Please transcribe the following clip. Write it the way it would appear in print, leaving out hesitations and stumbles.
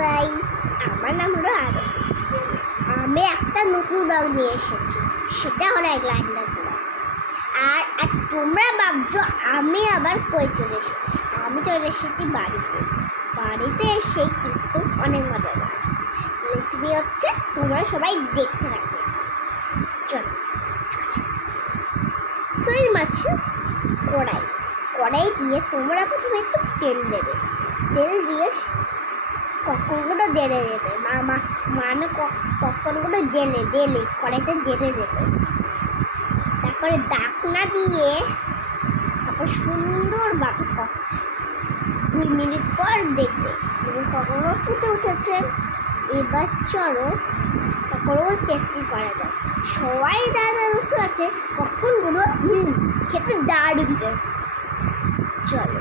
Guys, আমার নাম হলো আরো। আমি একটা নতুন ব্লগ নিয়ে এসেছি, সেটা হলো এগলান্ডার ব্লগ। আর তোমরা ভাবছো আমি আবার কই চলে এসেছি। আমি চলে এসেছি বাড়িতে এসে কিন্তু অনেক মজা লাগে। রেসিপি হচ্ছে, তোমরা সবাই দেখতে থাকবে। চলো, তৈরি মাছ কড়াই দিয়ে তোমরা প্রথমে একটু তেল দেবে। তেল দিয়ে কখনগুলো জেলে দেবে, মানে কখনগুলো জেলে কড়াইতে জেলে দেবে। তারপরে ডাকনা দিয়ে তারপর সুন্দর 2 মিনিট পর দেখবে কখনো ফুটে উঠেছে। এবার চলো কখনো টেস্টি করা যায়। সবাই দাদা উঠে আছে কখনগুলো খেতে দারুণ টেস্ট। চলো।